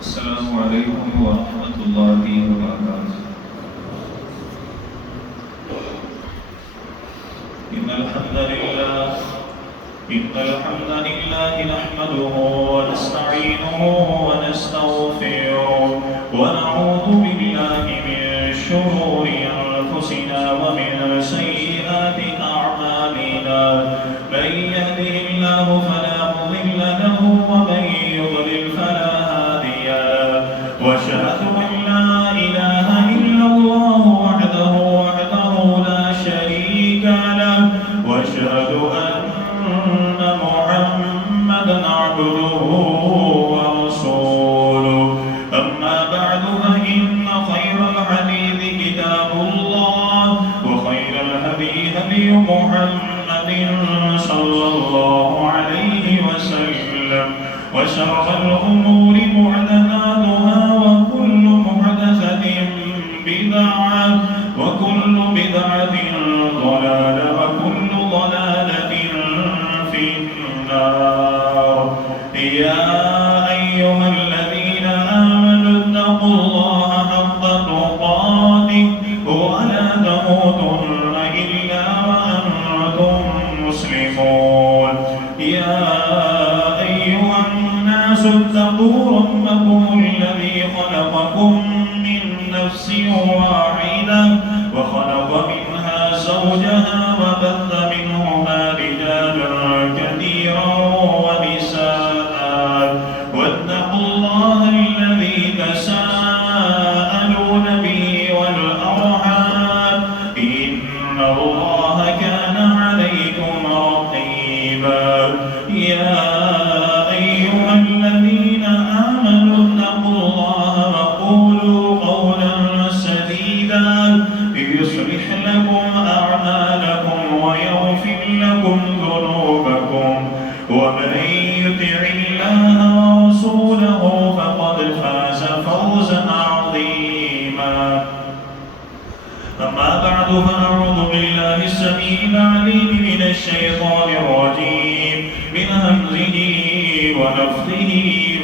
السلام عليكم ورحمة الله وبركاته. إن الحمد لله نحمده ونستعينه ونستغفره ونعوذ بالله من شرور أنفسنا ومن سيئات أعمالنا. من يهده الله فلا مضل له ومن يضلل فلا هادي له. وأشهد أن لا إله إلا الله وحده لا شريك له. وأشهد أن محمدا عبده ورسوله. أما بعد فإن خير الحديث كتاب الله وخير الهدي هدي محمد صلى الله عليه وسلم. وشر الأمور محدثاتها وكل محدثة بدعة وكل بدعة ضلالة وكل ضلالة في النار. يا أيها الذين آمنوا اتقوا الله حق تقاته ولا تموتن إلا وأنتم مسلمون. يا أيها الناس اتقوا ربكم الذي خلقكم من نفس واحدة وخلق منها زوجها وبث منهما رجالا كثيرا ونساء. واتقوا الله يا أيها الذين آمنوا اتقوا الله وقولوا قولا سديدا يصلح لكم أعمالكم ويغفر لكم ذنوبكم ومن يطع الله ورسوله فقد فاز فوزا عظيما. أما بعد فأعوذ بالله السميع العليم من الشيطان الرجيم من همزه ونفخه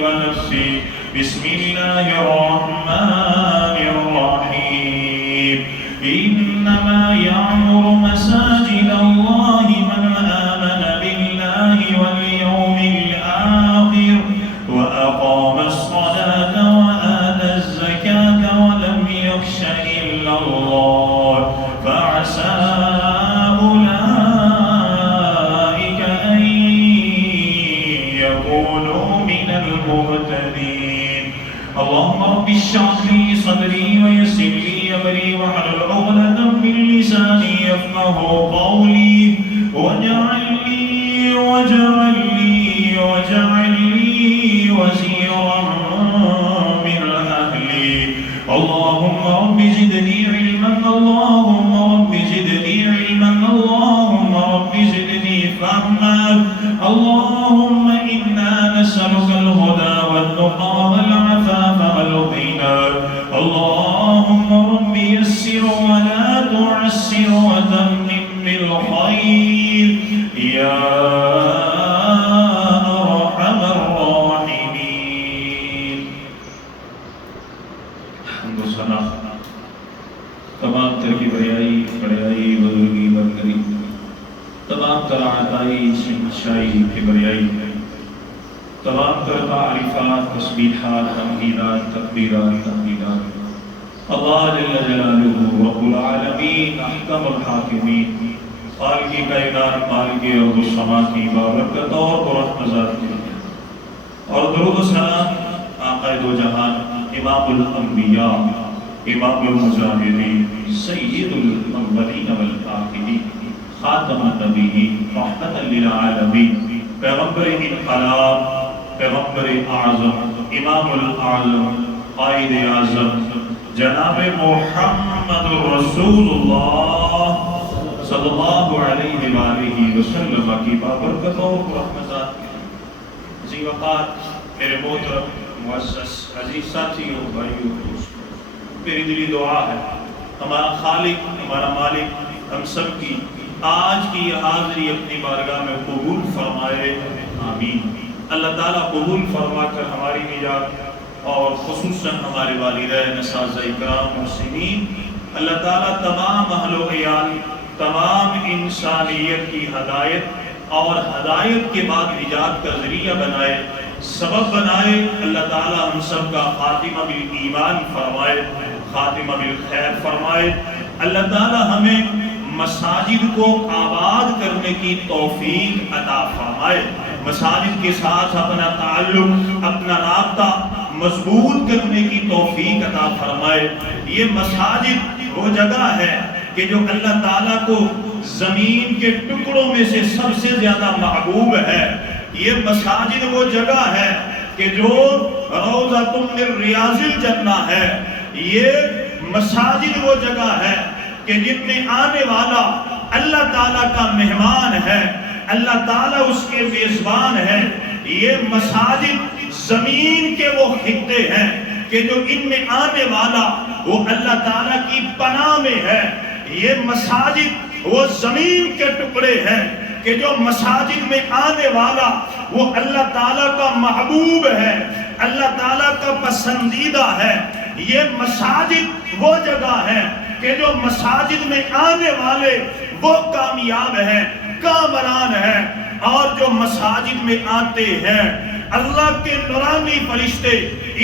ونفسه. بسم الله الرحمن الرحيم. إنما يعمر مساجد الله من آمن بالله واليوم الآخر وأقام الصلاة وآتى الزكاة ولم يخش إلا الله فعسى أولئك أن يكونوا من المهتدين. اللهم رب اشرح لي صدري ويسر لي أمري واحلل عقدة من لساني يفقهوا قولي واجعل لي وزيرا من أهلي. اللهم رب زدني علما اللهم رب زدني علما اللهم رب زدني فهما. اللهم إنا نسألك الهدى والتقى والعفاف والغنى. اللهم رب يسر ولا تعسر وتمم بالخير يا أرحم الراحمين. حمد و ثنا تمام تر کی بڑائی بزرگی برتری تمام تر عطائی شہنشاہی کی بڑائی تمام تر تعریفات تسبیحات تمہیدات تکبیرات تحمیدات اللہ جل جلالہ رب العالمین احکم الحاکمین خالق کائنات مالک ارض السماء کی بابرکت اور برحمت ذات کی اور درود و سلام آقا دو جہان امام الانبیاء امام المجاہدین سید الاولین والآخرین خاتم النبیین رحمت للعالمین پیغمبر انقلاب پیغمبر اعظم امام الاعظم قائد اعظم جناب محمد رسول اللہ صلی اللہ علیہ وآلہ وسلم کی بابرکت اور رحمتات کی عزیز وقات میرے محترم معزز عزیز ساتھیوں بھائیوں دوستوں، میری دلی دعا ہے ہمارا خالق ہمارا مالک ہم سب کی آج کی یہ حاضری اپنی بارگاہ میں قبول فرمائے آمین. اللہ تعالیٰ قبول فرما کر ہماری نجات اور خصوصاً ہمارے والدین اساتذہ اکرام محسنین اللہ تعالیٰ تمام اہل و عیال تمام انسانیت کی ہدایت اور ہدایت کے بعد نجات کا ذریعہ بنائے سبب بنائے. اللہ تعالیٰ ہم سب کا خاتمہ بالایمان فرمائے خاتمہ بالخیر فرمائے. اللہ تعالیٰ ہمیں مساجد کو آباد کرنے کی توفیق عطا فرمائے. مساجد کے ساتھ اپنا تعلق اپنا رابطہ مضبوط کرنے کی توفیق عطا فرمائے. یہ مساجد وہ جگہ ہے کہ جو اللہ تعالیٰ کو زمین کے ٹکڑوں میں سے سب سے زیادہ محبوب ہے. یہ مساجد وہ جگہ ہے کہ جو روضۃ من ریاض الجنہ ہے. یہ مساجد وہ جگہ ہے کہ جن میں آنے والا اللہ تعالیٰ کا مہمان ہے اللہ تعالیٰ اس کے میزبان ہے. یہ مساجد زمین کے وہ خطے ہیں کہ جو ان میں آنے والا وہ اللہ تعالیٰ کی پناہ میں ہے. یہ مساجد وہ زمین کے ٹکڑے ہیں کہ جو مساجد میں آنے والا وہ اللہ تعالیٰ کا محبوب ہے اللہ تعالیٰ کا پسندیدہ ہے. یہ مساجد وہ جگہ ہے کہ جو مساجد میں آنے والے وہ کامیاب ہیں کامران ہیں. اور جو مساجد میں آتے ہیں اللہ کے نورانی فرشتے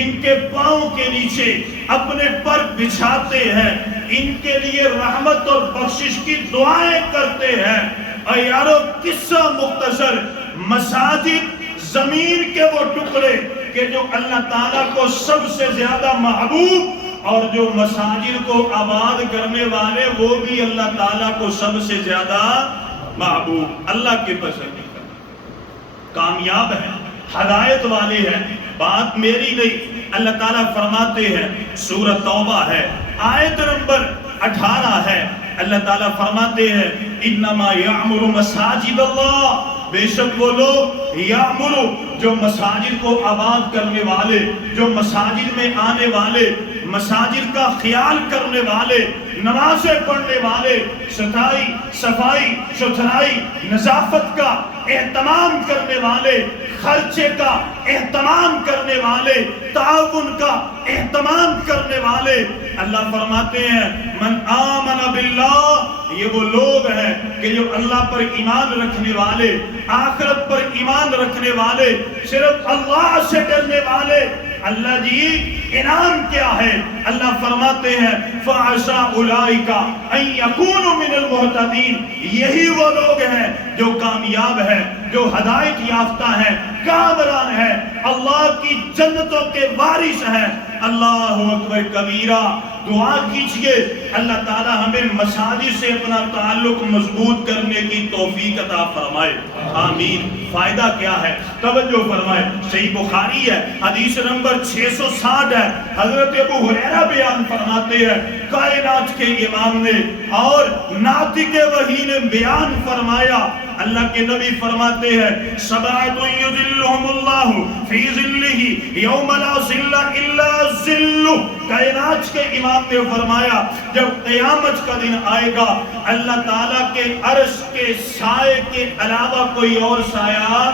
ان کے پاؤں کے نیچے اپنے پر بچھاتے ہیں ان کے لیے رحمت اور بخشش کی دعائیں کرتے ہیں. اور یارو قصہ مختصر مساجد زمین کے وہ ٹکڑے کہ جو اللہ تعالیٰ کو سب سے زیادہ محبوب اور جو مساجد کو آباد کرنے والے وہ بھی اللہ تعالیٰ کو سب سے زیادہ محبوب اللہ کے پسند. کامیاب ہیں، ہدایت والے ہیں، بات میری نہیں۔ اللہ تعالیٰ فرماتے ہیں، سورہ توبہ ہے، آیت نمبر 18 ہے، اللہ تعالیٰ فرماتے ہیں انما یعمر مساجد اللہ، بے شک وہ لوگ یعمر جو مساجد کو آباد کرنے والے، جو مساجد میں آنے والے، مساجد کا خیال کرنے والے، نمازیں پڑھنے والے، صفائی ستھرائی نظافت کا اہتمام کرنے والے، خرچے کا اہتمام کرنے والے، تعاون کا اہتمام کرنے والے، اللہ فرماتے ہیں من آمن باللہ، یہ وہ لوگ ہیں کہ جو اللہ پر ایمان رکھنے والے، آخرت پر ایمان رکھنے والے، صرف اللہ سے ڈرنے والے۔ اللہ جی انعام کیا ہے؟ اللہ فرماتے ہیں فَعَسَىٰ أُولَٰئِكَ أَن يَكُونُوا مِنَ الْمُهْتَدِينَ، یہی وہ لوگ ہیں جو کامیاب ہیں، جو ہدایت یافتہ ہیں، کامران ہیں، اللہ کی جنتوں کے وارث ہیں۔ اللہ اکبر کبیرہ۔ دعا کیجئے اللہ تعالی ہمیں مساجد سے اپنا تعلق مضبوط کرنے کی توفیق عطا فرمائے، آمین۔ فائدہ کیا ہے؟ توجہ فرمائے، صحیح بخاری ہے، حدیث نمبر 660 ہے، حضرت ابو ہریرہ بیان فرماتے ہیں کائنات کے امام نے اور ناطق وحی نے بیان فرمایا، اللہ کے نبی فرماتے ہیں سبعۃ یظلھم اللہ فی ظلہ یوم لا ظل الا ظلہ، کائنات کے امام نے فرمایا جب قیامت کا دن آئے گا اللہ تعالیٰ کے عرش کے سائے کے علاوہ کوئی اور سایہ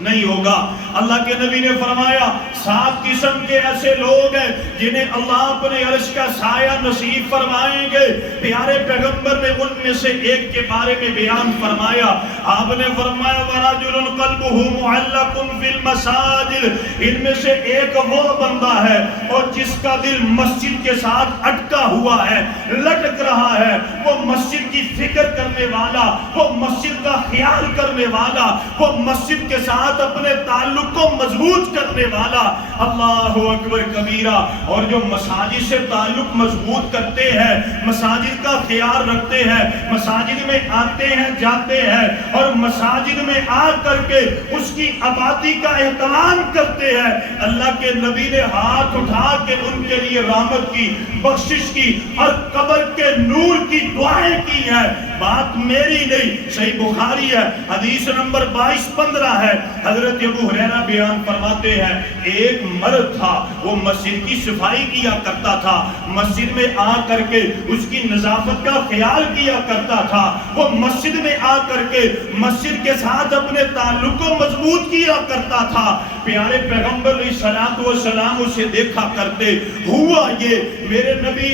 نہیں ہوگا۔ اللہ کے نبی نے فرمایا 7 قسم کے ایسے لوگ ہیں جنہیں اللہ اپنے عرش کا سایہ نصیب فرمائیں گے۔ پیارے پیغمبر نے ان میں سے ایک کے بارے میں بیان فرمایا، آپ نے فرمایا وَرَجُلٌ قَلْبُهُ مُعَلَّقٌ فِي الْمَسَاجِدِ، ان میں سے ایک وہ بندہ ہے اور جس کا دل مسجد کے ساتھ اٹکا ہوا ہے، لٹک رہا ہے، وہ مسجد کی فکر کرنے والا، وہ مسجد کا خیال کرنے والا، وہ مسجد کے ساتھ اپنے تعلق کو مضبوط کرنے والا۔ اللہ اکبر کبیرہ۔ اور جو مساجد سے تعلق مضبوط کرتے ہیں، مساجد کا خیال رکھتے ہیں، مساجد میں آتے ہیں جاتے ہیں اور مساجد میں آ کر کے اس کی آبادی کا اہتمام کرتے ہیں، اللہ کے نبی نے ہاتھ اٹھا کے ان کے لیے رحمت کی، بخشش کی اور قبر کے نور کی دعائیں کی ہیں۔ بات میری نہیں، صحیح بخاری ہے، حدیث نمبر 2215 ہے، حضرت ابو ہریرہ بیان فرماتے ہیں ایک مرد تھا، وہ مسجد کی صفائی کیا کرتا تھا، مسجد میں آ کر کے اس کی نظافت کا خیال کیا کرتا تھا، وہ مسجد میں آ کر کے مسجد کے ساتھ اپنے تعلق کو مضبوط کیا کرتا تھا۔ پیارے پیغمبر علیہ الصلوۃ والسلام اسے دیکھا کرتے، ہوا یہ میرے نبی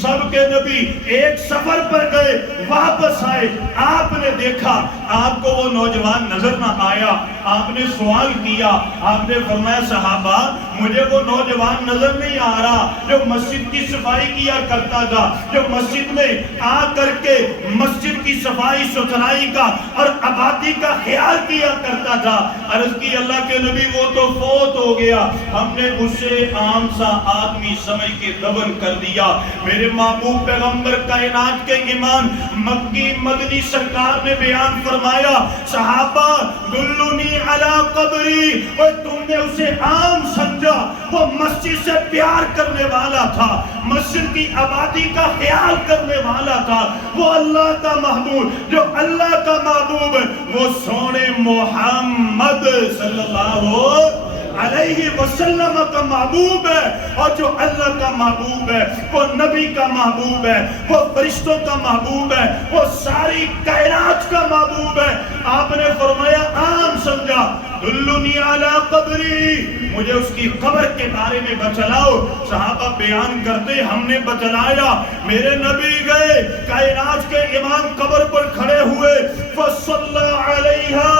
سب کے نبی ایک سفر پر گئے، واپس آئے، آپ نے دیکھا، آپ کو وہ نوجوان نظر نہ آیا، آپ نے سوال کیا، آپ نے فرمایا صحابہ مجھے وہ نوجوان نظر نہیں آ رہا جو مسجد کی صفائی کیا کرتا تھا، جو مسجد میں آ کر کے مسجد کی صفائی ستھرائی کا اور آبادی کا خیال کیا کرتا تھا۔ عرض کی اللہ کے نبی وہ تو فوت ہو گیا، ہم نے اسے عام سا آدمی سمجھ کے دفن کر دیا۔ میرے محبوب پیغمبر کائنات کے امام مکی مدنی سرکار نے بیان فرمایا صحابہ دلونی علی قبری، اور تم نے اسے عام سمجھا، وہ مسجد سے پیار کرنے والا تھا، مسجد کی آبادی کا خیال کرنے والا تھا، وہ اللہ کا محبوب، جو اللہ کا محبوب ہے وہ سونے محمد صلی اللہ علیہ وسلم کا محبوب ہے، اور جو اللہ کا محبوب ہے وہ نبی کا محبوب ہے، وہ فرشتوں کا محبوب ہے، وہ ساری کائنات کا محبوب ہے۔ آپ نے فرمایا عام سمجھا، دلونی علی قبری، مجھے اس کی قبر کے بارے میں بتلاؤ۔ صحابہ بیان کرتے ہم نے بتلایا، میرے نبی گئے، کائنات کے امام قبر پر کھڑے ہوئے، فصلی علیہا،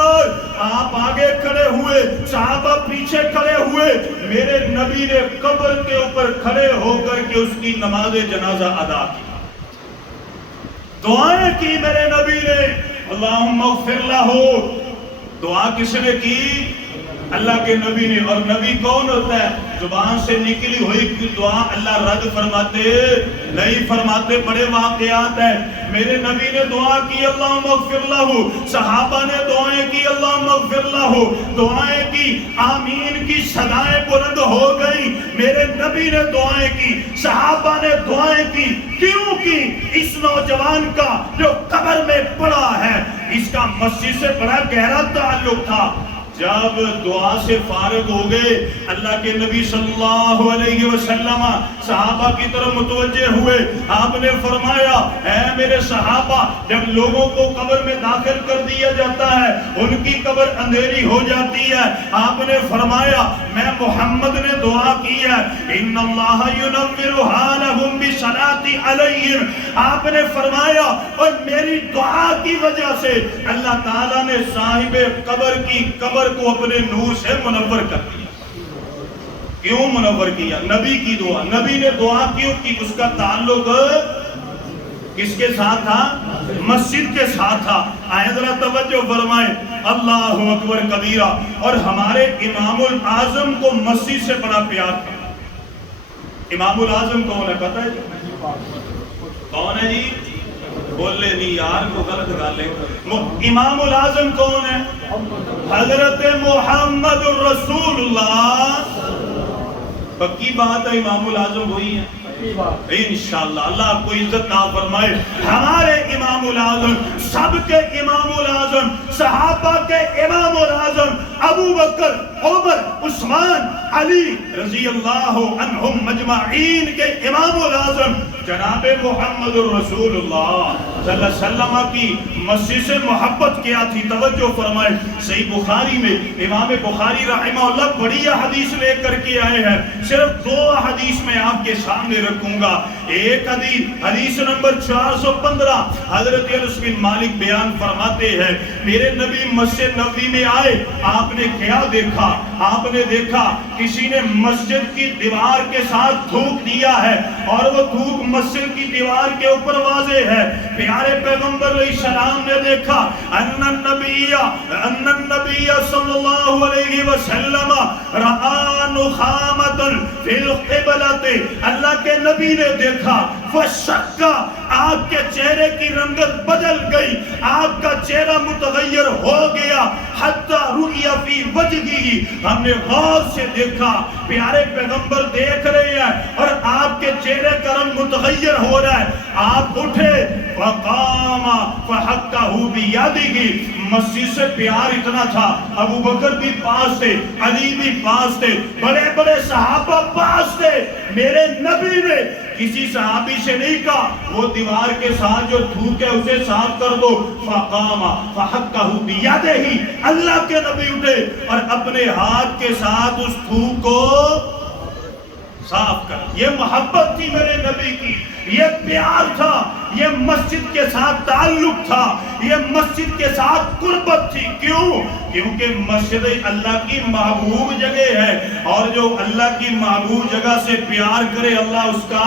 آپ آگے کھڑے ہوئے، صحابہ پیچھے کھڑے ہوئے، میرے نبی نے قبر کے اوپر کھڑے ہو کر کے اس کی نماز جنازہ ادا کی، دعائیں کی میرے نبی نے، اللہم اغفر لہو، دعا کس نے کی؟ اللہ کے نبی نے۔ اور نبی کون ہوتا ہے؟ زبان سے نکلی ہوئی دعا اللہ رد فرماتے نہیں، فرماتے بڑے واقعات ہیں۔ میرے نبی نے دعا کی اللہم اغفر لہو، صحابہ نے دعائیں کی اللہم اغفر ہو، دعائیں کی، آمین کی صدائیں بلند ہو گئی. میرے نبی نے دعائیں کی، صحابہ نے دعائیں کی. کیوں کی؟ اس نوجوان کا جو قبر میں پڑا ہے اس کا مسجد سے بڑا گہرا تعلق تھا. جب دعا سے فارغ ہو گئے اللہ کے نبی صلی اللہ علیہ وسلم صحابہ کی طرف متوجہ ہوئے. آپ نے فرمایا اے میرے صحابہ، جب لوگوں کو قبر میں داخل کر دیا جاتا ہے ان کی قبر اندھیری ہو جاتی ہے. آپ نے فرمایا میں محمد نے دعا کی ہے، ان اللہ ینور حالہم بصلاۃ علیہم. آپ نے فرمایا اور میری دعا کی وجہ سے اللہ تعالیٰ نے صاحب قبر کی قبر کو اپنے نور سے منور کر دیا. کیوں منور کیا؟ نبی کی دعا. نبی نے دعا کیوں کی؟ اس کا تعلق کس کے ساتھ تھا؟ مسجد کے ساتھ تھا. آئے ذرا توجہ فرمائیں. اللہ اکبر کبیرہ. اور ہمارے امام الاعظم کو مسجد سے بڑا پیار تھا. امام الاعظم کون ہے پتہ ہے جی؟ کون ہے جی؟ بولے نہیں یار کو غلط گالے. امام الاعظم کون ہے؟ حضرت محمد الرسول اللہ. پکی بات ہے امام الاعظم وہی ہے انشاءاللہ. اللہ آپ کو عزت عطا فرمائے. ہمارے امام الاعظم، سب کے امام الاعظم، صحابہ کے امام الاعظم ابو بکر، عمر، عثمان، علی رضی اللہ عنہم مجمعین کے امام الاعظم جناب محمد الرسول اللہ صلی اللہ علیہ وسلم کی مسجد سے محبت کیا تھی. توجہ فرمائے. صحیح بخاری میں امام بخاری رحمہ اللہ بڑی حدیث لے کر کے آئے ہیں. صرف 2 حدیث میں آپ کے سامنے رکھوں گا. ایک حدیث نمبر 415 حضرت انس بن مالک بیان فرماتے ہیں میرے نبی مسجد نبوی میں آئے. آپ نے کیا دیکھا؟ آپ نے دیکھا کسی نے مسجد کی دیوار کے ساتھ تھوک دیا ہے اور وہ تھوک مسجد کی دیوار کے اوپر واضح ہے. پیارے پیغمبر علیہ السلام نے دیکھا ان النبی صلی اللہ علیہ وسلم رآ نخامۃ فی القبلۃ. اللہ کے نبی نے دیکھا فشکا، آپ کے چہرے کی رنگت بدل گئی، آپ کا چہرہ متغیر ہو گیا. حتی رؤی فی وجہہ، ہم نے غور سے دیکھا پیارے پیغمبر دیکھ رہے ہیں اور آپ کے چہرے کا رنگ متغیر ہو رہا ہے. آپ اٹھے فقام فحکہ بیدہ. مسجد سے پیار اتنا تھا. ابو بکر بھی پاس تھے، علی بھی پاس تھے، بڑے بڑے صحابہ پاس تھے. میرے نبی نے کسی صحابی سے نہیں کہا وہ دیوار کے ساتھ جو تھوک ہے اسے صاف کر دو. فقام فحکہ بیدہ. اللہ کے نبی اٹھے اور اپنے ہاتھ کے ساتھ اس تھوک کو صاف کر. یہ محبت تھی میرے نبی کی، یہ پیار تھا، یہ مسجد کے ساتھ تعلق تھا، یہ مسجد کے ساتھ قربت تھی. کیوں؟ کیونکہ مسجد اللہ کی محبوب جگہ ہے اور جو اللہ کی محبوب جگہ سے پیار کرے اللہ اس کا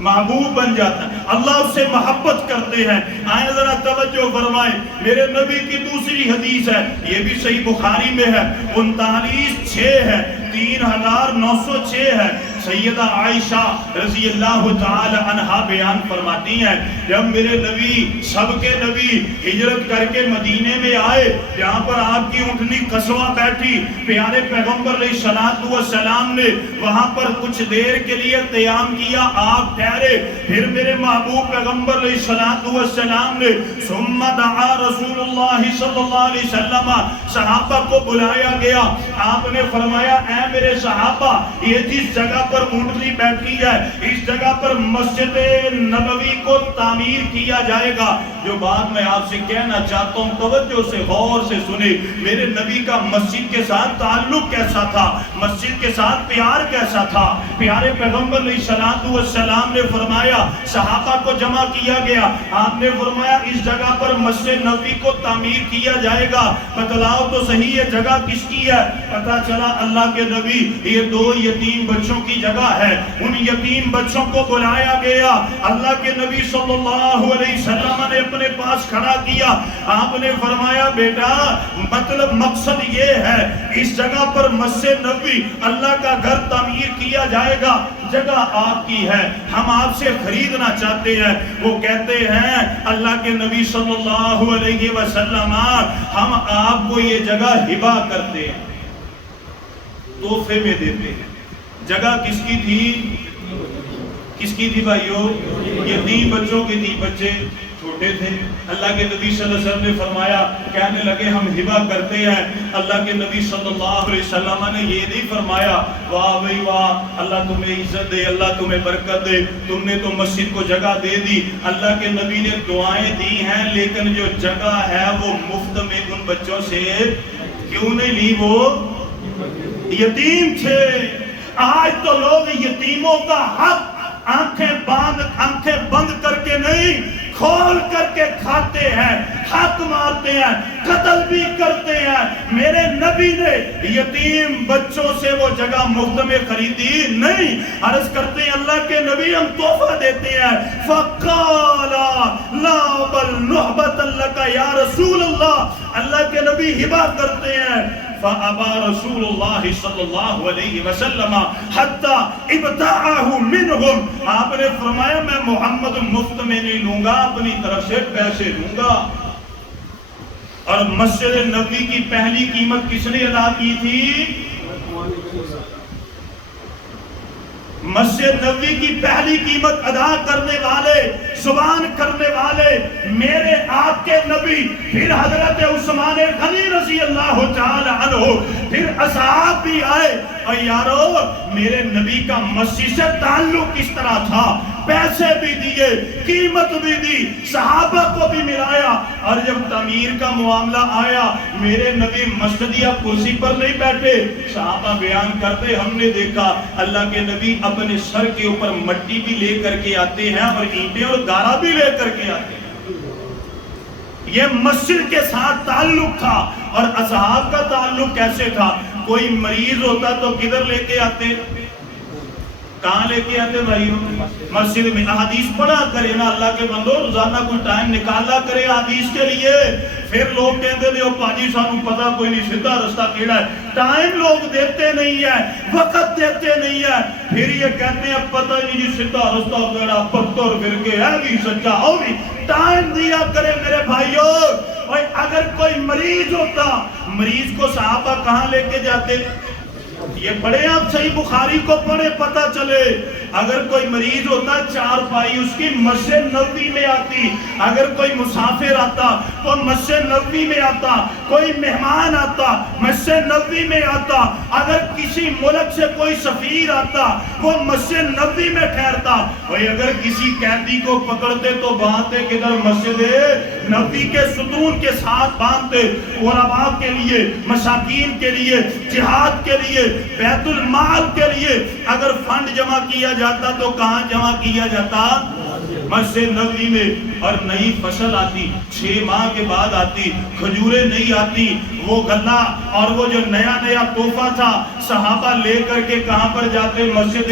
محبوب بن جاتا ہے. اللہ اس سے محبت کرتے ہیں. آئیں ذرا توجہ فرمائیں. میرے نبی کی دوسری حدیث ہے، یہ بھی صحیح بخاری میں ہے، 39:6 ہے، 3906 ہے. سیدہ عائشہ رضی اللہ تعالی عنہا بیان فرماتی ہیں جب میرے نبی، سب کے نبی ہجرت کر کے مدینے میں آئے، جہاں پر آپ کی اونٹنی قصوہ بیٹھی، پیارے پیغمبر علیہ السلام نے وہاں پر کچھ دیر کے لیے قیام کیا. آپ ٹھہرے. پھر میرے محبوب پیغمبر علیہ السلام نے ثم دعا رسول اللہ صلی اللہ علیہ وسلم، صحابہ کو بلایا گیا. آپ نے فرمایا اے میرے صحابہ، یہ جس جگہ پر اونٹنی بیٹھی ہے اس جگہ پر مسجد نبوی کو تعمیر کیا جائے گا. جو بات میں آپ سے کہنا چاہتا ہوں توجہ سے غور سے سنیں. میرے نبی کا مسجد کے ساتھ تعلق کیسا تھا، مسجد کے ساتھ پیار کیسا تھا. پیارے پیغمبر علیہ السلام نے فرمایا، صحابہ کو جمع کیا گیا. آپ نے فرمایا اس جگہ پر مسجد نبوی کو تعمیر کیا جائے گا، بتلاؤ تو صحیح یہ جگہ کس کی ہے؟ پتہ چلا اللہ کے نبی یہ 2 یتیم بچوں کی جگہ ہے. ان یتیم بچوں کو بلایا گیا. اللہ کے نبی صلی اللہ علیہ وسلم نے اپنے پاس کھڑا کیا. آپ نے فرمایا بیٹا مطلب مقصد یہ ہے اس جگہ پر مسجد نبوی اللہ کا گھر تعمیر کیا جائے گا. جگہ آپ کی ہے، ہم آپ سے خریدنا چاہتے ہیں۔ وہ کہتے ہیں اللہ کے نبی صلی اللہ علیہ وسلم ہم آپ کو یہ جگہ ہبہ کرتے ہیں، تحفے میں دیتے ہیں۔ جگہ کس کی تھی؟ کس کی تھی بھائیو؟ یتیم بچوں کی تھی، بچے چھوٹے تھے۔ اللہ کے نبی صلی اللہ علیہ وسلم نے فرمایا، کہنے لگے ہم ہبہ کرتے ہیں۔ اللہ کے نبی صلی اللہ علیہ وسلم نے یہ نہیں فرمایا واہ بھائی واہ اللہ تمہیں عزت دے، اللہ تمہیں برکت دے، تم نے تو مسجد کو جگہ دے دی۔ اللہ کے نبی نے دعائیں دی ہیں، لیکن جو جگہ ہے وہ مفت میں ان بچوں سے کیوں نہیں لی؟ وہ یتیم تھے۔ آج تو لوگ یتیموں کا حق آنکھیں بند کر کے نہیں، کھول کر کے کھاتے ہیں، حق مارتے ہیں، قتل بھی کرتے ہیں۔ میرے نبی نے یتیم بچوں سے وہ جگہ مفت میں خریدی نہیں۔ عرض کرتے ہیں اللہ کے نبی ہم تحفہ دیتے ہیں، فقالا لا بل نحبت لک یا رسول اللہ، اللہ کے نبی ہبہ کرتے ہیں۔ فَأَبَى رسول اللہ صلی اللہ علیہ وسلم حتی ابتاعہ منہم، آپ نے فرمایا میں محمد مفت میں نہیں لوں گا، اپنی طرف سے پیسے لوں گا۔ اور مسجد نبوی کی پہلی قیمت کس نے ادا کی تھی؟ مسجد نبوی کی پہلی قیمت ادا کرنے والے، زبان کرنے والے میرے آپ کے نبی، پھر حضرت عثمان غنی رضی اللہ تعالی عنہ، پھر اصحاب بھی آئے۔ اور یارو میرے نبی کا مسجد سے تعلق کس طرح تھا؟ پیسے بھی دیے، قیمت بھی دی، صحابہ کو بھی ملایا۔ اور جب تعمیر کا معاملہ آیا میرے نبی مسجد یا کرسی پر نہیں بیٹھے، صحابہ بیان کرتے ہم نے دیکھا اللہ کے نبی اپنے سر کے اوپر مٹی بھی لے کر کے آتے ہیں اور اینٹیں اور گارا بھی لے کر کے آتے ہیں۔ یہ مسجد کے ساتھ تعلق تھا۔ اور اصحاب کا تعلق کیسے تھا؟ کوئی مریض ہوتا تو کدھر لے کے آتے؟ کہاں لے کے آتے بھائی؟ مسجد میں۔ حدیث پڑھا کرے نا اللہ کے بندو، روزانہ کوئی ٹائم نکالا کرے حدیث کے لیے۔ پھر لوگ کہتے تھے پاجی سانو پتا کوئی نہیں سیدھا رستہ کیڑا ہے۔ ٹائم لوگ دیتے نہیں ہے، وقت دیتے نہیں ہے، پھر یہ کہتے ہیں پتہ نہیں جی سیدھا رستہ کیڑا، پتھر پھر کے ہے بھی سچا ہو بھی۔ ٹائم دیا کرے میرے بھائیو۔ اور اگر کوئی مریض ہوتا، مریض کو صحابہ کہاں لے کے جاتے؟ یہ پڑھے آپ صحیح بخاری کو پڑھے پتہ چلے۔ اگر کوئی مریض ہوتا چار پائی اس کی مسجد نبوی میں آتی، اگر کوئی مسافر آتا تو مسجد نبوی میں آتا، کوئی مہمان آتا مسجد نبوی میں آتا، اگر کسی ملک سے کوئی سفیر آتا وہ مسجد نبوی میں ٹھہرتا۔ اور اگر کسی قیدی کو پکڑتے تو باندھتے کدھر؟ مسجد نبوی کے ستون کے ساتھ باندھتے، غرباء کے لیے، مساکین کے لیے، جہاد کے لیے، بیت المال کے لیے۔ اگر فنڈ جمع کیا جاتا تو کہاں جمع کیا جاتا؟ مسجد نبوی میں۔ اور نئی فصل آتی، 6 ماہ کے بعد آتی، کھجوریں نہیں آتی، وہ غلہ اور وہ جو نیا نیا تحفہ تھا صحابہ لے کر کے کہاں پر جاتے؟ مسجد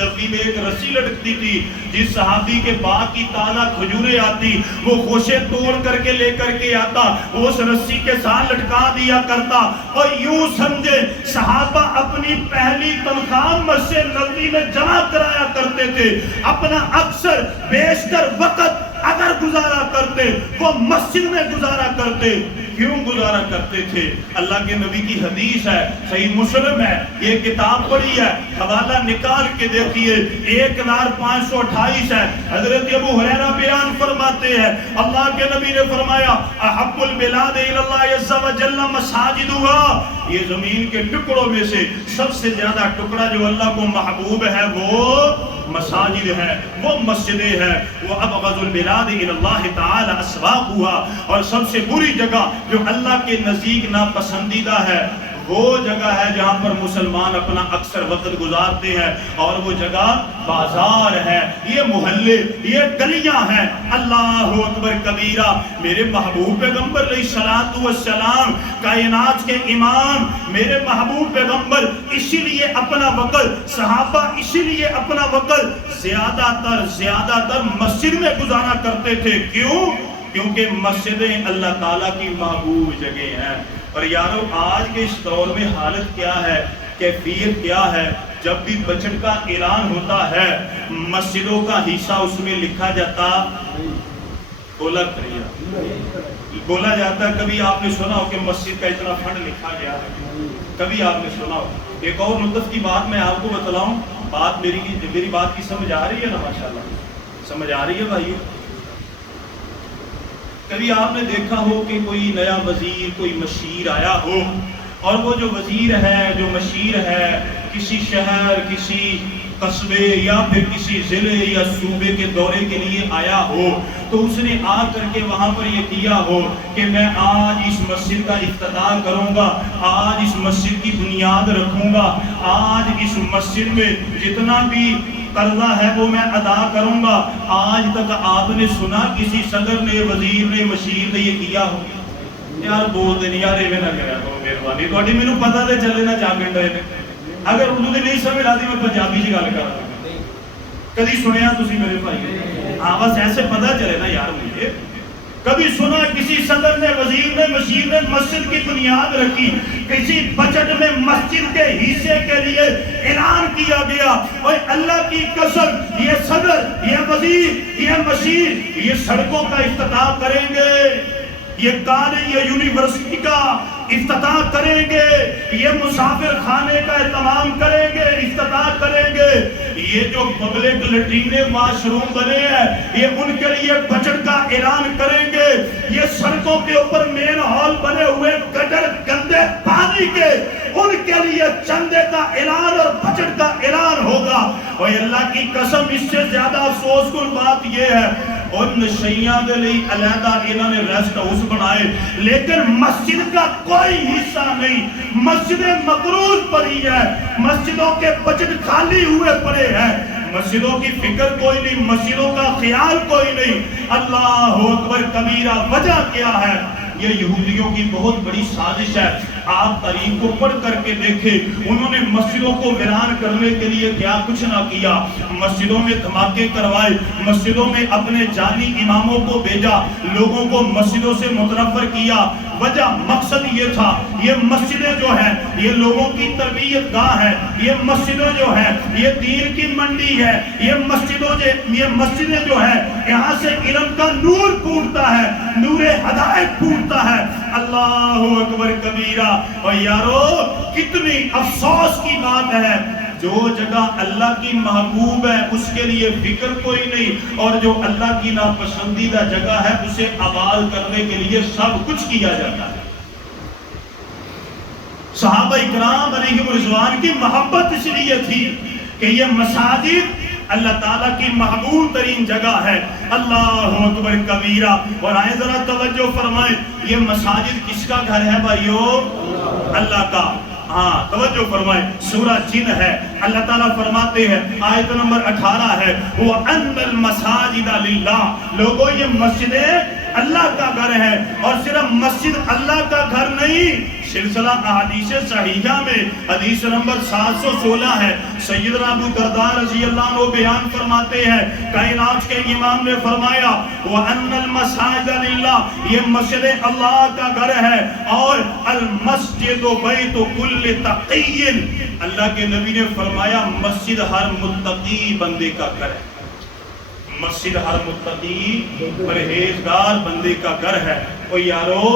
نبوی میں ایک رسی لٹکتی تھی، جس صحابی کے باغ کی تازہ کھجوریں آتی وہ خوشے توڑ کر کے لے کر کے آتا، وہ اس رسی کے ساتھ لٹکا دیا کرتا۔ اور یوں سمجھے صحابہ اپنی پہلی تنخواہ مسجد نبوی میں جمع کرایا کرتے تھے۔ اپنا اکثر بیشتر وقت اگر گزارا کرتے وہ مسجد میں گزارا کرتے۔ کیوں گزارا کرتے تھے؟ اللہ کے نبی کی حدیث ہے، صحیح مسلم ہے، یہ کتاب پڑھی ہے، حوالہ نکال کے دیکھیے، 1528 ہے۔ حضرت ابو ہریرہ بیان فرماتے ہیں اللہ کے نبی نے فرمایا احب البلاد الی اللہ عز وجل مساجدها، یہ زمین کے ٹکڑوں میں سے سب سے زیادہ ٹکڑا جو اللہ کو محبوب ہے وہ مساجد ہے، وہ مسجدیں ہیں۔ وہ ابغض البلاد الی اللہ تعالی اسواقها، اور سب سے بری جگہ جو اللہ کے نزدیک ناپسندیدہ ہے وہ جگہ ہے جہاں پر مسلمان اپنا اکثر وقت گزارتے ہیں، اور وہ جگہ بازار ہے، یہ محلے، یہ گلیاں ہیں۔ اللہ اکبر کبیرہ۔ میرے محبوب پیغمبر علیہ الصلوۃ والسلام کائنات کے امام، میرے محبوب پیغمبر اسی لیے اپنا وقت، صحابہ اسی لیے اپنا وقت زیادہ تر مسجد میں گزارا کرتے تھے۔ کیوں؟ کیونکہ مسجدیں اللہ تعالیٰ کی محبوب جگہ ہیں۔ اور یارو آج کے اس دور میں حالت کیا ہے، کیفیت کیا ہے؟ جب بھی بجٹ کا اعلان ہوتا ہے مسجدوں کا حصہ اس میں لکھا جاتا بولا جاتا ہے. کبھی آپ نے سنا ہو کہ مسجد کا اتنا فنڈ لکھا گیا ہے؟ کبھی آپ نے سنا ہو؟ ایک اور لطف کی بات میں آپ کو بتلاؤں. بات میری بات کی سمجھ آ رہی ہے نا؟ ماشاءاللہ سمجھ آ رہی ہے بھائیو. کبھی آپ نے دیکھا ہو کہ کوئی نیا وزیر کوئی مشیر آیا ہو اور وہ جو وزیر ہے جو مشیر ہے کسی شہر کسی قصبے یا پھر کسی ضلع یا صوبے کے دورے کے لیے آیا ہو تو اس نے آ کر کے وہاں پر یہ کیا ہو کہ میں آج اس مسجد کا افتتاح کروں گا, آج اس مسجد کی بنیاد رکھوں گا, آج اس مسجد میں جتنا بھی قرضہ ہے وہ میں ادا کروں گا. آج تک آپ نے سنا کسی صدر نے وزیر نے مشیر نے یہ کیا ہو؟ یار بول دے نہیں یار ایویں نہ کریا کرو مہربانی تہاڈی مینوں پتہ تے چلے نا جاگن ڈے نے. اگر اردو دی نہیں سمجھ آتی میں پنجابی چ گل کر رہا. کبھی سنیا تسی میرے بھائی؟ ہاں بس ایسے پتہ چلے نا یار مجھے. کبھی سنا کسی صدر نے وزیر نے مشیر نے مسجد کی بنیاد رکھی, کسی بجٹ میں مسجد کے حصے کے لیے اعلان کیا گیا اور اللہ کی قسم یہ صدر یہ وزیر یہ مشیر یہ سڑکوں کا افتتاح کریں گے, یہ کالج یہ یونیورسٹی کا افتتاح کریں گے, یہ مسافر خانے کا اہتمام کریں گے افتتاح کریں گے, یہ جو پبلک لیٹرین واش روم بنے ہیں یہ ان کے لیے بجٹ کا اعلان کریں گے, یہ سڑکوں کے اوپر مین ہال بنے ہوئے گٹر گندے پانی کے ان کے لیے چندے کا اعلان اور بجٹ کا اعلان ہوگا. اور اللہ کی قسم اس سے زیادہ افسوس کن بات یہ ہے ان شیعہ دے لئی علیحدہ انہوں نے ریسٹ ہاؤس بنائے لیکن مسجد کا کوئی حصہ نہیں. مسجد مقروض پڑی ہے, مسجدوں کے بجٹ خالی ہوئے پڑے ہیں, مسجدوں کی فکر کوئی نہیں, مسجدوں کا خیال کوئی نہیں. اللہ اکبر کبیرہ. وجہ کیا ہے؟ یہ یہودیوں کی بہت بڑی سازش ہے. آپ تاریخ کو پڑھ کر کے دیکھیں انہوں نے مسجدوں کو ویران کرنے کے لیے کیا کچھ نہ کیا. مسجدوں میں دھماکے کروائے, مسجدوں میں اپنے جعلی اماموں کو بھیجا, لوگوں کو مسجدوں سے متنفر کیا. وجہ مقصد یہ تھا یہ مسجدیں جو ہیں یہ لوگوں کی تربیت گاہ ہے, یہ مسجدیں جو ہیں یہ دین کی منڈی ہے, یہ مسجدیں جو ہیں یہاں سے علم کا نور پھوٹتا ہے, نور ہدایت پھوٹتا ہے. اللہ اکبر کبیرہ. اور یارو کتنی افسوس کی بات ہے جو جگہ اللہ کی محبوب ہے اس کے لیے فکر کوئی نہیں اور جو اللہ کی ناپسندیدہ جگہ ہے اسے آباد کرنے کے لیے سب کچھ کیا جاتا ہے. صحابہ اکرام علیہم رضوان کی محبت اس لیے تھی کہ یہ مساجد اللہ تعالیٰ کی محبوب ترین جگہ ہے. اللہ اکبر کبیرہ. اور آئے ذرا توجہ فرمائیں یہ مساجد کس کا گھر ہے بھائیو؟ اللہ کا. ہاں توجہ فرمائیں سورہ جن ہے اللہ تعالیٰ فرماتے ہیں آیت نمبر 18 ہے وَأَنَّ الْمَسَاجِدَ لِلَّهِ. لوگوں یہ مسجدیں اللہ کا گھر ہے اور صرف مسجد اللہ کا گھر نہیں. سلسلہ احادیث صحیحہ میں حدیث نمبر 716 ہے. سیدنا ابو درداء رضی اللہ عنہ بیان فرماتے ہیں کائنات کے امام نے فرمایا وَأَنَّ الْمَسَاجِدَ لِلَّهِ. یہ مسجد اللہ کا گھر ہے اور المسجد بیت کل تقی. اللہ کے نبی نے فرمایا مسجد ہر متقی بندے کا گھر ہے. مسجد ہر متقی پرہیزگار بندے کا گھر ہے. اور یارو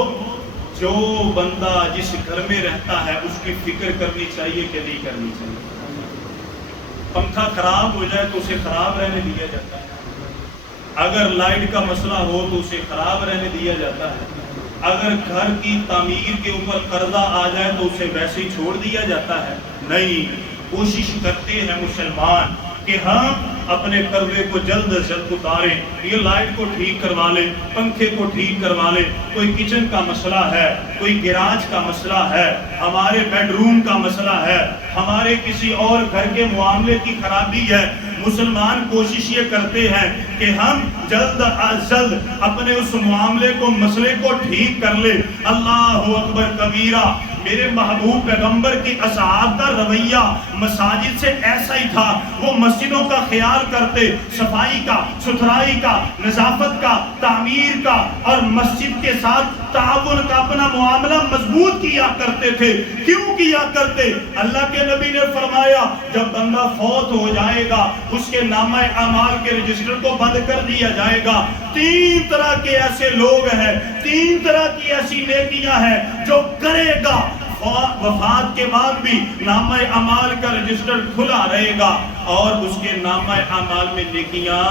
جو بندہ جس گھر میں رہتا ہے اس کی فکر کرنی چاہیے کہ نہیں کرنی چاہیے. پنکھا خراب ہو جائے تو اسے خراب رہنے دیا جاتا ہے, اگر لائٹ کا مسئلہ ہو تو اسے خراب رہنے دیا جاتا ہے, اگر گھر کی تعمیر کے اوپر قرضہ آ جائے تو اسے ویسے ہی چھوڑ دیا جاتا ہے. نہیں, کوشش کرتے ہیں مسلمان کہ ہم اپنے قرضے کو جلد از جلد اتاریں, یہ لائٹ کو ٹھیک کروا لیں, پنکھے کو ٹھیک کروا لیں, کوئی کچن کا مسئلہ ہے, کوئی گیراج کا مسئلہ ہے, ہمارے بیڈ روم کا مسئلہ ہے, ہمارے کسی اور گھر کے معاملے کی خرابی ہے. مسلمان کوشش یہ کرتے ہیں کہ ہم جلد از جلد اپنے اس معاملے کو مسئلے کو ٹھیک کر لیں. اللہ اکبر کبیرہ. میرے محبوب پیغمبر کے اصحاب کا رویہ مساجد سے ایسا ہی تھا. وہ مسجدوں کا خیال کرتے، صفائی کا، ستھرائی کا، نظافت کا، تعمیر کا اور مسجد کے ساتھ تعاون کا اپنا معاملہ مضبوط کیا کرتے تھے. کیوں کیا کرتے؟ اللہ کے نبی نے فرمایا جب بندہ فوت ہو جائے گا اس کے نامہ اعمال کے رجسٹر کو بند کر دیا جائے گا. 3 طرح کے ایسے لوگ ہیں، 3 طرح کی ایسی نیکیاں ہیں جو کرے گا وفات کے بعد بھی نامہ اعمال کا رجسٹر کھلا رہے گا اور اس کے نامہ اعمال میں نیکیاں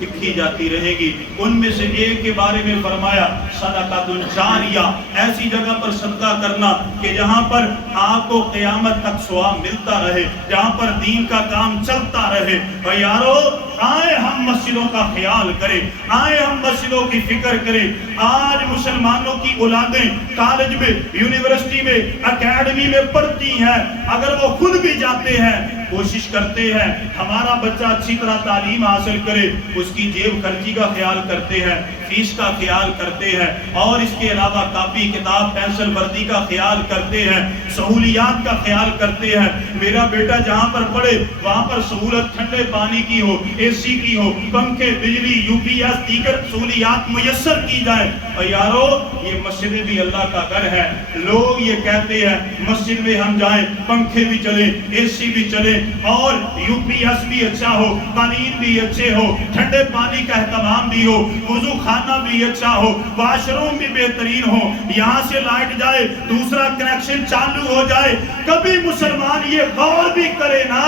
لکھی جاتی رہے گی. ان میں سے ایک کے بارے میں فرمایا صدقۃ جاریہ، ایسی جگہ پر صدقہ کرنا کہ جہاں پر آپ کو قیامت تک ثواب ملتا رہے، جہاں پر دین کا کام چلتا رہے. اور یارو آئے ہم مسجدوں کا خیال کریں، آئے ہم مسجدوں کی فکر کریں. آج مسلمانوں کی اولادیں کالج میں، یونیورسٹی میں، اکیڈمی میں پڑھتی ہیں. اگر وہ خود بھی جاتے ہیں کوشش کرتے ہیں ہمارا بچہ اچھی طرح تعلیم حاصل کرے، اس کی جیب خرچی کا خیال کرتے ہیں، فیس کا خیال کرتے ہیں اور اس کے علاوہ کاپی کتاب پینسل وردی کا خیال کرتے ہیں، سہولیات کا خیال کرتے ہیں. میرا بیٹا جہاں پر پڑھے وہاں پر سہولت ٹھنڈے پانی کی ہو، اے سی کی ہو، پنکھے، بجلی، یو پی ایس دیگر سہولیات میسر کی جائے. اور یارو یہ مسجد بھی اللہ کا گھر ہے. لوگ یہ کہتے ہیں مسجد میں ہم جائیں پنکھے بھی چلیں، اے سی بھی چلے اور یو پی ایس بھی اچھا ہو، قالین بھی اچھے ہو، ٹھنڈے پانی کا اہتمام بھی ہو، وضو خانہ بھی اچھا ہو، واش روم بھی بہترین ہو، یہاں سے لائٹ جائے دوسرا کنیکشن چالو ہو جائے. کبھی مسلمان یہ غور بھی کرے نا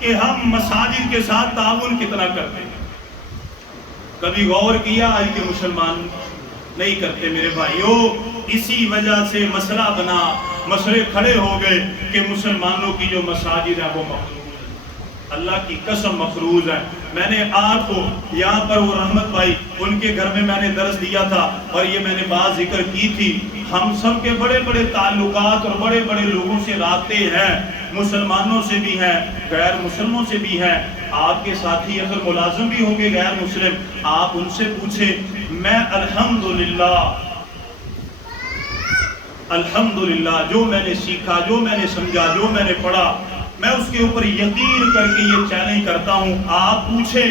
کہ ہم مساجد کے ساتھ تعاون کتنا کرتے ہیں؟ کبھی غور کیا؟ آج کے مسلمان نہیں کرتے میرے بھائیوں. اسی وجہ سے مسئلہ بنا، مسئلے کھڑے ہو گئے کہ مسلمانوں کی جو مساجد ہے وہ مفروض ہے، اللہ کی قسم مفروض ہے. میں نے آپ کو یہاں پر وہ رحمت بھائی ان کے گھر میں نے درس دیا تھا اور یہ میں نے بات ذکر کی تھی. ہم سب کے بڑے بڑے تعلقات اور بڑے بڑے لوگوں سے رابطے ہیں، مسلمانوں سے بھی ہیں، غیر مسلموں سے بھی ہیں. آپ کے ساتھی اگر ملازم بھی ہوں گے غیر مسلم، آپ ان سے پوچھیں. میں الحمدللہ جو میں نے سیکھا، جو میں نے سمجھا، جو میں نے پڑھا، میں اس کے اوپر یقین کر کے یہ چیلنج کرتا ہوں. آپ پوچھیں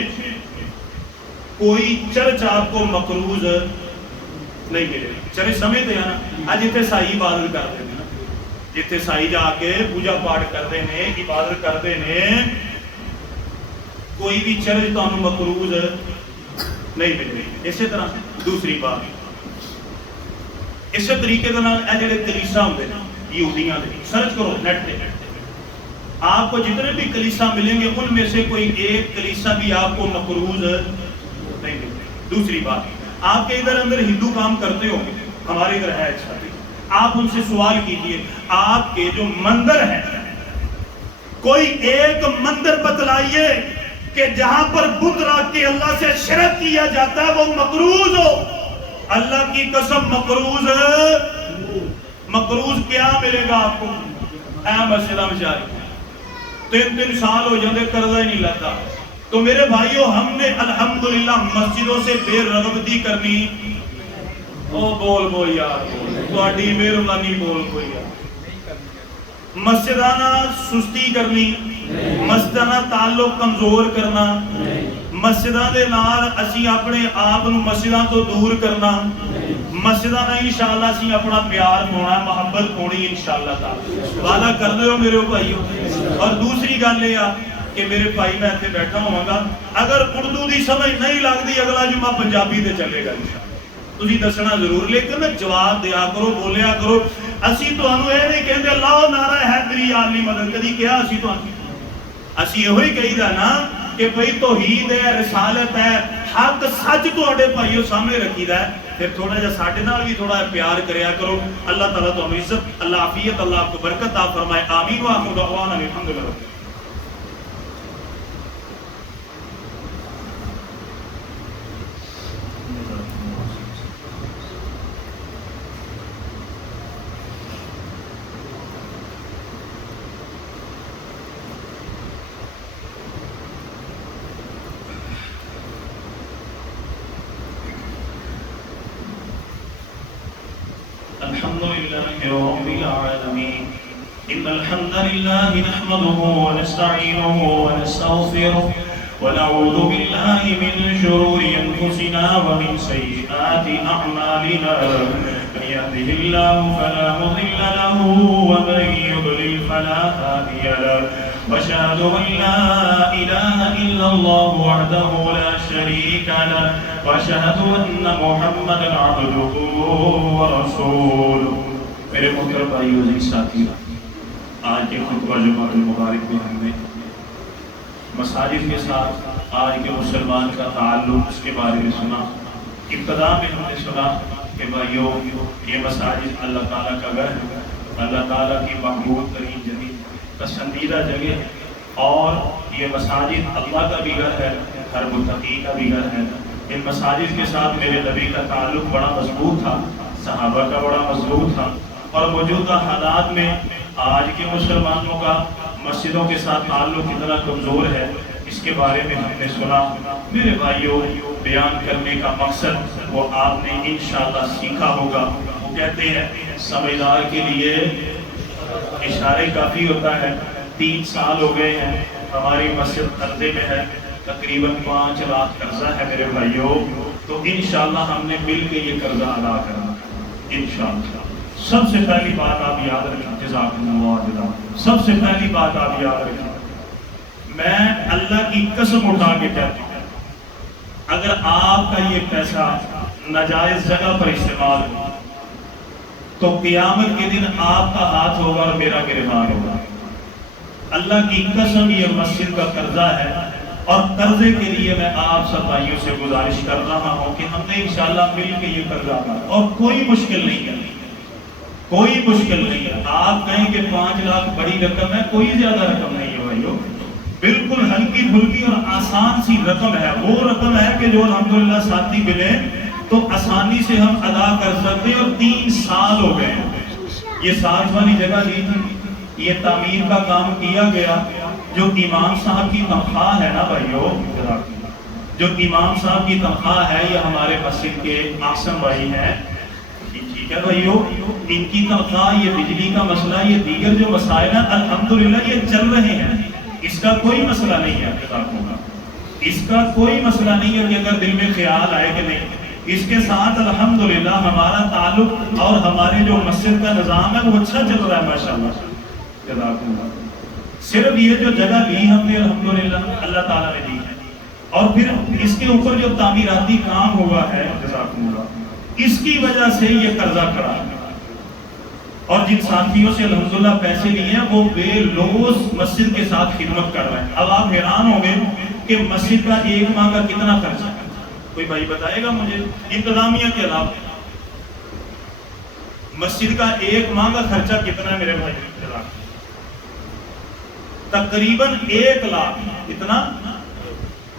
کوئی چرچ آپ کو مقروض نہیں ملے. چلے سمجھتے ہیں نا؟ آج اتنے سائی عبادت کرتے ہیں نا، جتنے سائی جا کے پوجا پاٹ کرتے ہیں، عبادت کرتے ہیں، کوئی بھی چرچ تو مقروض نہیں ملے. اسی طرح دوسری بات اسی طریقے جڑے کلیسا ہوتے ہیں یہودیاں دے، سرچ کرو نیٹ پہ، آپ کو جتنے بھی کلیسا ملیں گے ان میں سے کوئی ایک کلیسا بھی آپ کو مقروض نہیں ملے. دوسری بات آپ کے ادھر اندر ہندو کام کرتے ہوں گے، ہمارے ادھر ہے اچھا، آپ ان سے سوال کیجئے آپ کے جو مندر ہیں کوئی ایک مندر بتلائیے کہ جہاں پر بت رکھ کے اللہ سے شرک کیا جاتا ہے وہ مقروض ہو. اللہ کی قسم مقروض ہے. مقروض کیا ملے گا آپ کو؟ اے مسجدہ میں جاری 3 سال ہو جاندے قرضہ ہی نہیں لگتا. تو میرے بھائیوں ہم نے الحمدللہ مسجدوں سے بے رغبتی کرنی. او بول یار تہاڈی مہربانی بول کوئی یار. مسجدانہ سستی کرنی، مسجدانہ تعلق کمزور کرنا، مسجداں دے نال اسی اپنے آپ نو مسجداں تو دور کرنا، مسجداں نال انشاءاللہ اسی اپنا پیار پاؤنا، محبت پاؤنی انشاءاللہ تعالی. وعدہ کر دیو میرے بھائیو. اور دوسری گل یہ کہ میرے بھائی میں ایتھے بیٹھا ہوں گا، اگر اردو دی سمجھ نہیں لگدی اگلا جمعہ پنجابی تے چلے گا انشاءاللہ. تسی دسنا ضرور لیکن جواب دیا کرو، بولیا کرو. اسی تانوں اے نہیں کہندے لاؤ نعرہ حیدری عالمی مدد کدی کیا اسی تانوں؟ اسی یہ ہوئی کہی دا نا کہ بھئی توحید ہے، رسالت ہے، حق سچ تواڈے بھائیو سامنے رکھی دا ہے. پھر تھوڑا جا ساڈے نال بھی تھوڑا پیار کریا کرو. اللہ تعالیٰ تانوں عزت، اللہ عافیت، اللہ آپ کو برکت عطا فرمائے. آمین. وآخر دعوانا الحمدللہ. الحمد لله رب العالمين إن الحمد لله نحمده ونستعينه ونستغفره ونعوذ بالله من شرور أنفسنا ومن سيئات أعمالنا من يهده الله فلا مضل له ومن يضلل فلا هادي له وأشهد أن لا إله إلا الله وحده لا شريك له وأشهد أن محمدا عبده ورسوله. میرے محترم بھائیو عزیز ساتھی، آج کے خطبہ جمعۃ المبارک میں ہم نے مساجد کے ساتھ آج کے مسلمان کا تعلق اس کے بارے میں سنا. ابتدا میں ہم نے سنا کہ بھائیو یہ مساجد اللہ تعالیٰ کا گھر ہے، اللہ تعالیٰ کی محبوب ترین جگہ، پسندیدہ جگہ، اور یہ مساجد اللہ کا بھی گھر ہے، ہر متقی کا بھی گھر ہے. ان مساجد کے ساتھ میرے نبی کا تعلق بڑا مضبوط تھا، صحابہ کا بڑا مضبوط تھا، اور موجودہ حالات میں آج کے مسلمانوں کا مسجدوں کے ساتھ تعلق کتنا کمزور ہے اس کے بارے میں ہم نے سنا. میرے بھائیوں، بیان کرنے کا مقصد وہ آپ نے انشاءاللہ سیکھا ہوگا. وہ کہتے ہیں سمجھدار کے لیے اشارے کافی ہوتا ہے. 3 سال ہو گئے ہیں ہماری مسجد قرضے میں ہے، تقریباً 5 لاکھ قرضہ ہے میرے بھائیوں. تو انشاءاللہ ہم نے مل کے یہ قرضہ ادا کرنا انشاءاللہ. سب سے پہلی بات آپ یاد رکھیں، جزاکم اللہ جزاکم، سب سے پہلی بات آپ یاد رکھیں، میں اللہ کی قسم اٹھا کے کہتا ہوں، اگر آپ کا یہ پیسہ ناجائز جگہ پر استعمال ہو تو قیامت کے دن آپ کا ہاتھ ہوگا اور میرا گریبان ہوگا. اللہ کی قسم یہ مسجد کا قرضہ ہے، اور قرضے کے لیے میں آپ سب بھائیوں سے گزارش کر رہا ہوں کہ ہم نے انشاءاللہ مل کے یہ قرضہ ادا، اور کوئی مشکل نہیں ہے، کوئی مشکل نہیں ہے. آپ کہیں کہ 5 لاکھ بڑی رقم ہے، کوئی زیادہ رقم نہیں ہے بھائیو، بالکل ہلکی پھلکی اور آسان سی رقم ہے. وہ رقم ہے کہ جو الحمدللہ ساتھی ملے تو آسانی سے ہم ادا کر سکتے ہیں. اور 3 سال ہو گئے یہ ساتھ والی جگہ لی تھی، یہ تعمیر کا کام کیا گیا. جو امام صاحب کی تنخواہ ہے نا بھائیو، جو امام صاحب کی تنخواہ ہے، یہ ہمارے مسجد کے آسم بھائی ہیں، ٹھیک ہے بھائیو، ان کی تنخواہ، یہ بجلی کا مسئلہ، یہ دیگر جو مسائل ہیں الحمدللہ یہ چل رہے ہیں. اس کا کوئی مسئلہ نہیں ہے، اس کا کوئی مسئلہ نہیں ہے کہ اگر دل میں خیال آئے کہ نہیں. اس کے ساتھ الحمدللہ ہمارا تعلق اور ہمارے جو مسجد کا نظام ہے وہ اچھا چل رہا ہے ماشاءاللہ. صرف یہ جو جگہ لی ہم نے الحمدللہ اللہ تعالیٰ نے دی ہے، اور پھر اس کے اوپر جو تعمیراتی کام ہوا ہے جزاکم اللہ، اس کی وجہ سے یہ قرضہ کڑا ہے. اور جن ساتھیوں سے الحمدللہ پیسے لیے ہیں وہ بے لوز مسجد کے ساتھ خدمت کر رہے ہیں. اب آپ حیران ہوں گے کہ مسجد کا 1 ماہ کا کتنا خرچہ ہے، کوئی بھائی بتائے گا مجھے؟ انتظامیہ کے علاوہ مسجد کا 1 ماہ کا خرچہ کتنا ہے میرے بھائی؟ تقریباً 1 لاکھ. کتنا؟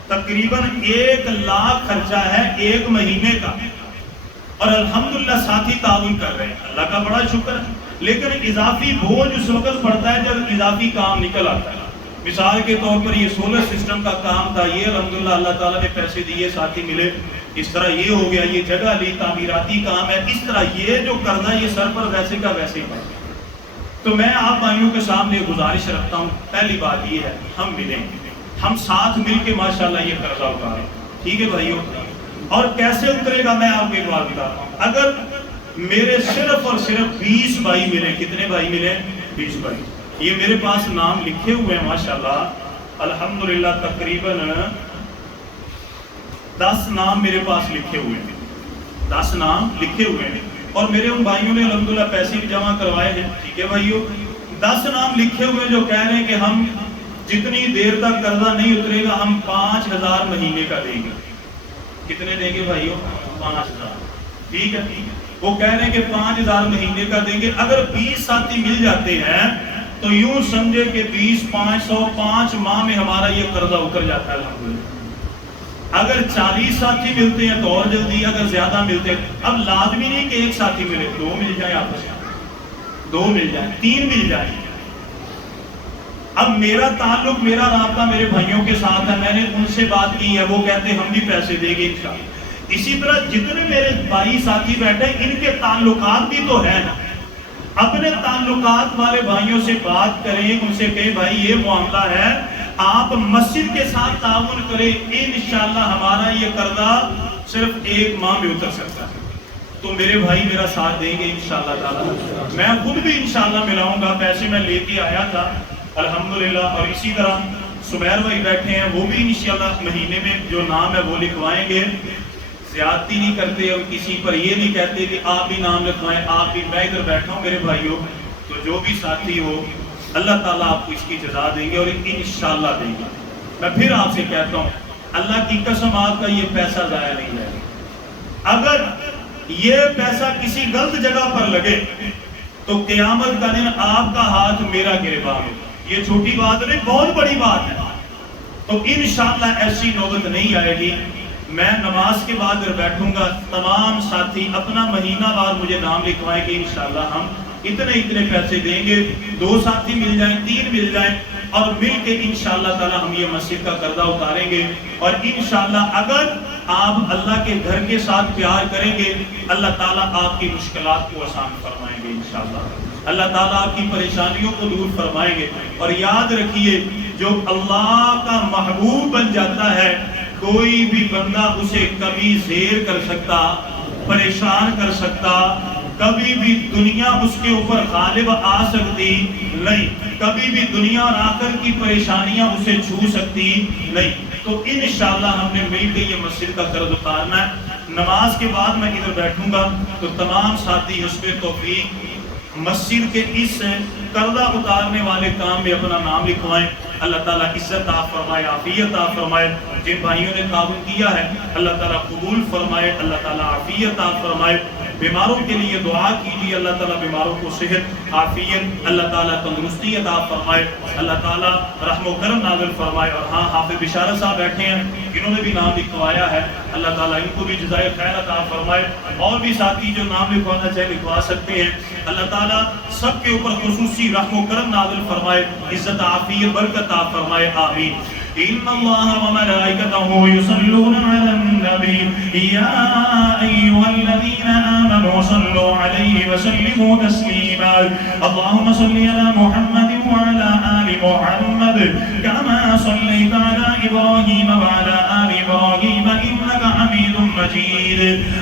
تقریباً 1 لاکھ خرچہ ہے 1 مہینے کا. اور الحمدللہ ساتھی تعاون کر رہے ہیں، اللہ کا بڑا شکر ہے. لیکن اضافی بوجھ اس وقت پڑتا ہے جب اضافی کام نکل آتا ہے. مثال کے طور پر یہ سولر سسٹم کا کام تھا، یہ الحمدللہ اللہ تعالیٰ نے پیسے دیے، ساتھی ملے، اس طرح یہ ہو گیا. یہ جگہ لی، تعمیراتی کام ہے، اس طرح یہ جو قرضہ یہ سر پر ویسے کا ویسے ہی پڑتا. تو میں آپ بھائیوں کے سامنے گزارش رکھتا ہوں، پہلی بات یہ ہے ہم ملیں، ہم ساتھ مل کے ماشاءاللہ یہ قرضہ اتاریں. ٹھیک ہے بھائیوں؟ اور کیسے اترے گا میں آپ کو ایک بات بتاتا ہوں. اگر میرے صرف اور صرف 20 بھائی ملے، کتنے بھائی ملے؟ 20 بھائی. یہ میرے پاس نام لکھے ہوئے ہیں ماشاءاللہ الحمدللہ، تقریباً 10 نام میرے پاس لکھے ہوئے ہیں، 10 نام لکھے ہوئے ہیں. اور میرے ان بھائیوں نے الحمدللہ پیسے بھی جمع کروائے ہیں. ٹھیک ہے بھائیوں؟ 10 نام لکھے ہوئے جو کہہ رہے ہیں کہ ہم جتنی دیر تک قرضہ نہیں اترے گا ہم 5000 مہینے کا دیں گے. کتنے دیں گے بھائیوں؟ 5000. ٹھیک ہے؟ وہ کہہ رہے ہیں کہ 5000 مہینے کا دیں گے. اگر 20 ساتھی مل جاتے ہیں تو یوں سمجھے کہ 20 505 ماہ میں ہمارا یہ قرضہ اتر جاتا ہے الحمدللہ. اگر 40 ساتھی ملتے ہیں تو اور جلدی، اگر زیادہ ملتے ہیں. اب لازمی نہیں کہ 1 ساتھی ملے، 2 مل جائیں، آپس میں 2 مل جائیں، 3 مل جائیں. اب میرا تعلق، میرا رابطہ میرے بھائیوں کے ساتھ ہے، میں نے ان سے بات کی ہے، وہ کہتے ہیں ہم بھی پیسے دیں گے انشاءاللہ. اسی طرح جتنے میرے بھائی ساتھی بیٹھے ان کے تعلقات بھی تو ہیں نا، اپنے تعلقات والے بھائیوں سے بات کریں، ان سے کہیں بھائی یہ معاملہ ہے، آپ مسجد کے ساتھ تعاون کریں، انشاءاللہ ہمارا یہ قرضہ صرف 1 ماہ میں اتر سکتا ہے، تو میرے بھائی میرا ساتھ دیں گے انشاءاللہ تعالی۔ میں خود بھی انشاءاللہ ملاؤں گا، پیسے میں لے کے آیا تھا الحمدللہ۔ اور اسی طرح سمیر بھائی بیٹھے ہیں، وہ بھی انشاءاللہ مہینے میں جو نام ہے وہ لکھوائیں گے۔ زیادتی نہیں کرتے اور کسی پر یہ نہیں کہتے کہ آپ بھی نام لکھوائیں، آپ بھی، میں ادھر بیٹھا ہوں میرے بھائیوں، تو جو بھی ساتھی ہو اللہ تعالیٰ آپ کو اس کی جزا دیں گے اور انشاءاللہ دیں گے۔ میں پھر آپ سے کہتا ہوں اللہ کی قسم آپ کا یہ پیسہ ضائع نہیں جائے گا۔ اگر یہ پیسہ کسی غلط جگہ پر لگے تو قیامت کا دن آپ کا ہاتھ میرا گریباں میں، یہ چھوٹی بات نہیں، بہت بڑی بات ہے۔ تو انشاءاللہ ایسی نوبت نہیں آئے گی۔ میں نماز کے بعد اگر بیٹھوں گا، تمام ساتھی اپنا مہینہ بعد مجھے نام لکھوائیں گے، انشاءاللہ ہم اتنے پیسے دیں گے، 2 ساتھی مل جائیں، 3 مل جائیں، اور مل کے انشاءاللہ تعالی ہم یہ مسجد کا قرضہ اتاریں گے۔ اور انشاءاللہ اگر آپ اللہ کے گھر کے ساتھ پیار کریں گے، اللہ تعالیٰ آپ کی مشکلات کو آسان فرمائیں گے انشاءاللہ، اللہ تعالیٰ آپ کی پریشانیوں کو دور فرمائیں گے۔ اور یاد رکھیے جو اللہ کا محبوب بن جاتا ہے، کوئی بھی بندہ اسے کبھی زیر کر سکتا، پریشان کر سکتا، کبھی بھی دنیا اس کے اوپر غالب آ سکتی نہیں، کبھی بھی دنیا اور آخر کی پریشانیاں اسے چھو سکتی نہیں۔ تو انشاءاللہ ہم نے مل کے یہ مسجد کا قرض اتارنا ہے۔ نماز کے بعد میں ادھر بیٹھوں گا تو تمام ساتھی حسب توفیق مسجد کے اس قرضہ اتارنے والے کام میں اپنا نام لکھوائیں۔ اللہ تعالیٰ عزت عطا فرمائے، عافیت عطا فرمائے۔ جن بھائیوں نے تعاون کیا ہے اللہ تعالیٰ قبول فرمائے، اللہ تعالیٰ عافیت عطا فرمائے۔ بیماروں کے لیے دعا کیجیے، اللہ تعالیٰ بیماروں کو صحت، عافیت، اللہ تعالیٰ تندرستی عطا فرمائے، اللہ تعالیٰ رحم و کرم نازل فرمائے۔ اور ہاں حافظ بشارت صاحب بیٹھے ہیں، انہوں نے بھی نام لکھوایا ہے، اللہ تعالیٰ ان کو بھی جزائے خیر عطا فرمائے۔ اور بھی ساتھی جو نام لکھوانا چاہے لکھوا سکتے ہیں، اللہ تعالیٰ سب کے اوپر خصوصی رحم و کرم نازل فرمائے، عزت عافیت برکت عطا فرمائے، آمین۔ ان اللہ وملائکتہ یصلون علی النبی یا ایھا الذین آمنوا صلوا علیہ وسلموا تسلیما۔ اللہم صلی علی محمد وعلی آل محمد کما صلیت علی ابراہیم وعلی آل ابراہیم انک حمید مجید۔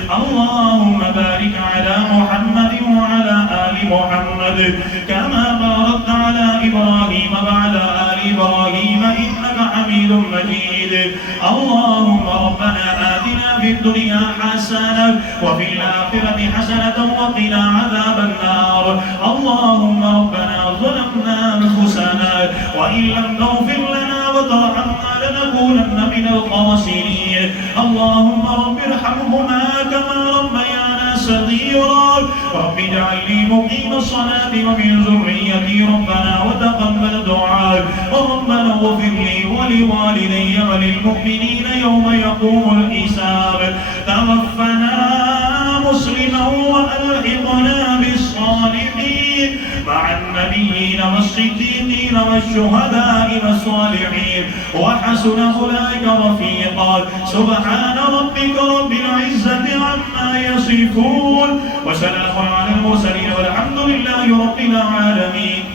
اللہم بارک علی محمد وعلی آل محمد کما بارکت علی ابراہیم وعلی آل ابراہیم انک حمید مجید۔ اللہم ربنا آتنا فی الدنیا حسنہ وفی الآخرة حسنة وقنا عذاب النار۔ اللہم ربنا ظلمنا انفسنا وإن لم تغفر لنا وترحمنا لنكونن من الخاسرين۔ اللہم رب ارحمهما كما ربيانا صغيرا رب اجعلني مقيم الصلاة ومن ذريتي ربنا وتقبل دعاء ربنا اغفر لي ولوالدي وللمؤمنين يوم يقوم الحساب۔ توفنا مسلما وألحقنا بالصالحين مع النبيين والصديقين والشهداء والصالحين وحسن أولئك رفيقا۔ سبحان ربك رب العزة عما يصفون وسلام على المرسلين والحمد لله رب العالمين۔